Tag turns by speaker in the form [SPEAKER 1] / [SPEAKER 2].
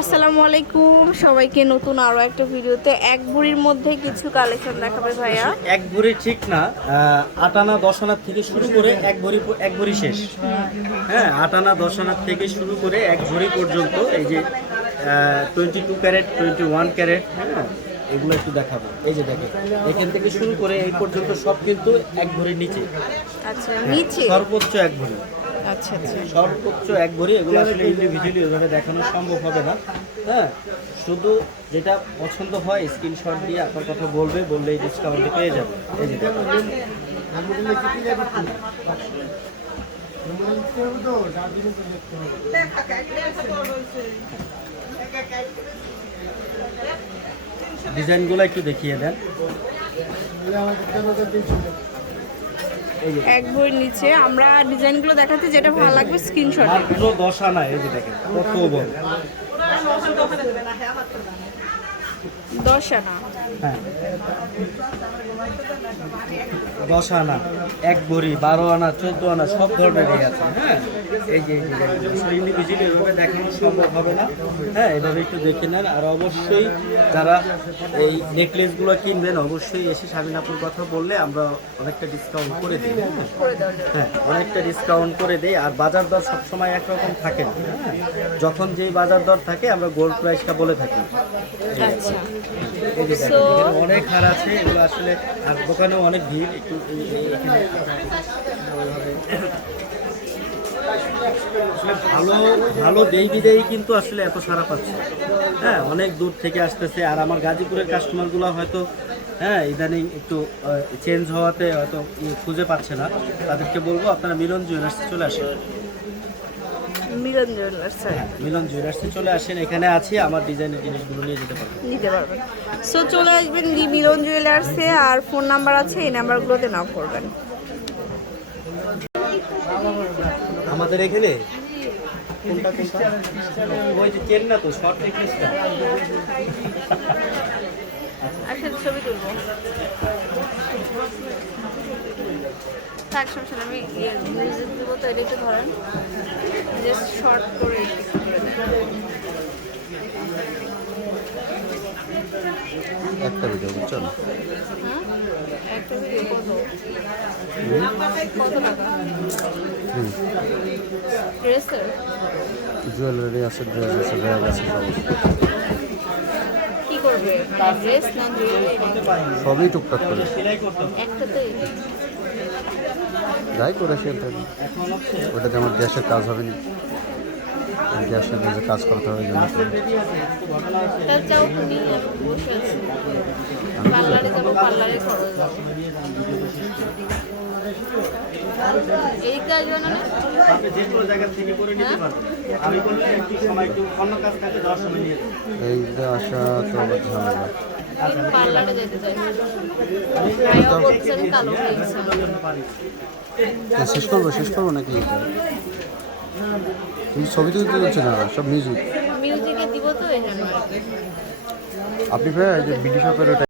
[SPEAKER 1] আসসালামু আলাইকুম। সবাইকে নতুন আরও একটা ভিডিওতে এক বুড়ির মধ্যে কিছু কালেকশন দেখাবে ভাইয়া।
[SPEAKER 2] এক ভরি ঠিক না আটানা দশানার থেকে শুরু করে এক ভরি এক ভরি শেষ। হ্যাঁ আটানা দশানার থেকে শুরু করে এক ভরি পর্যন্ত এই যে twenty two carat twenty one carat হ্যাঁ এগুলো একটু দেখাবো। এই যে দেখেন এখান থেকে শুরু করে এই পর্যন্ত সব কিন্তু এক ভরির নিচে।
[SPEAKER 1] আচ্ছা নিচে?
[SPEAKER 2] সর্বোচ্চ এক ভরি
[SPEAKER 1] আচ্ছা আচ্ছা।
[SPEAKER 2] সর্বোচ্চ এক ভরি, এগুলো আসলে ইন্ডিভিজুয়ালি ওইভাবে দেখানো সম্ভব হবে না। হ্যাঁ শুধু যেটা পছন্দ হয় স্ক্রিনশট দিয়ে আপনার কথা বলবে, বললেই ডিসকাউন্টে পেয়ে যাবে। এই যে ডিজাইনগুলো একটু দেখিয়ে দেন। এই
[SPEAKER 1] এক বই নিচে। আমরা ডিজাইনগুলো দেখাতে যেটা ভালো লাগবে স্ক্রিনশট
[SPEAKER 2] মাত্র দশ আনা এই যে দেখেন কত বড়।
[SPEAKER 1] দশ আনা
[SPEAKER 2] হ্যাঁ। দশ আনা এক ভরি বারো আনা চোদ্দ আনা সব ধরনেরই আছে হ্যাঁ। এই যে ইন্ডিভিজুয়ালি এভাবে দেখানো সম্ভব হবে না। হ্যাঁ এভাবে একটু দেখে নেন। আর অবশ্যই যারা এই নেকলেসগুলো কিনবেন অবশ্যই এসে স্বামীনাপুর কথা বললে আমরা অনেকটা ডিসকাউন্ট করে দিই হ্যাঁ? হ্যাঁ অনেকটা ডিসকাউন্ট করে দেই। আর বাজার দর সবসময় একরকম থাকে না হ্যাঁ। যখন যেই বাজার দর থাকে আমরা গোল্ড প্রাইসটা বলে থাকি।
[SPEAKER 1] আচ্ছা।
[SPEAKER 2] এখানে অনেক হার আছে, এগুলো আসলে আর দোকানেও অনেক ভিড়, একটু ভালো ভালো দেই বিদেই কিন্তু আসলে এত সারা পাচ্ছে। হ্যাঁ অনেক দূর থেকে আসতেছে, আর আমার গাজীপুরের কাস্টমারগুলো হয়তো হ্যাঁ ইদানিং একটু চেঞ্জ হওয়াতে হয়তো খুঁজে পাচ্ছে না। তাদেরকে বলব আপনারা মিলন জুয়েলার্সে চলে আসেন।
[SPEAKER 1] মিলন জুয়েলার্স
[SPEAKER 2] মিলন জুয়েলার্সে চলে আসেন। এখানে আছি আমার ডিজাইনের জিনিসগুলো নিয়ে যেতে পারবেন।
[SPEAKER 1] নিতে পারবেন। সো চলে আসবেন মিলন জুয়েলার্সে আর ফোন নাম্বার আছে এই নাম্বারগুলোতে নাও করবেন।
[SPEAKER 2] আমাদের এখানে? কোনটা কোনটা? ওই যে চেন না তো শর্ট নেকলেসটা
[SPEAKER 1] আচ্ছা ছবি তুলবো। থাক সমস্যা আমি ইয়ে মিউজিক দেবো তো এটা একটু ধরেন। একটু
[SPEAKER 3] ভিডিও বুঝছ? জুয়েলারি আছে ড্রেস আছে ব্যাগ আছে সবই টুকটাক করে। যাই করে সে ওটাতে আমার গ্যাসের কাজ হবে না। গ্যাসের যে কাজ করতে হবে এই জন্য
[SPEAKER 1] এই কাজ না
[SPEAKER 2] আপনি যে কোনো জায়গা থেকে করে নিতে পারবেন। আমি বললে একটু সময় একটু অন্য কাজ কাজে যাওয়ার সময় নিয়ে যাবেন।
[SPEAKER 3] এই যে আসা তো ঝামেলা।
[SPEAKER 1] পার্লারে যেতে চাই। কালো হয়ে গেছে
[SPEAKER 2] জন্য পারি
[SPEAKER 3] তো শেষ করব শেষ করব নাকি? ছবি তুলতে তুলছে না? সব মিউজিক
[SPEAKER 1] মিউজিকে দিব তো এই জন্য
[SPEAKER 3] আপনি ভাই এই যে বিডি শপের ওটা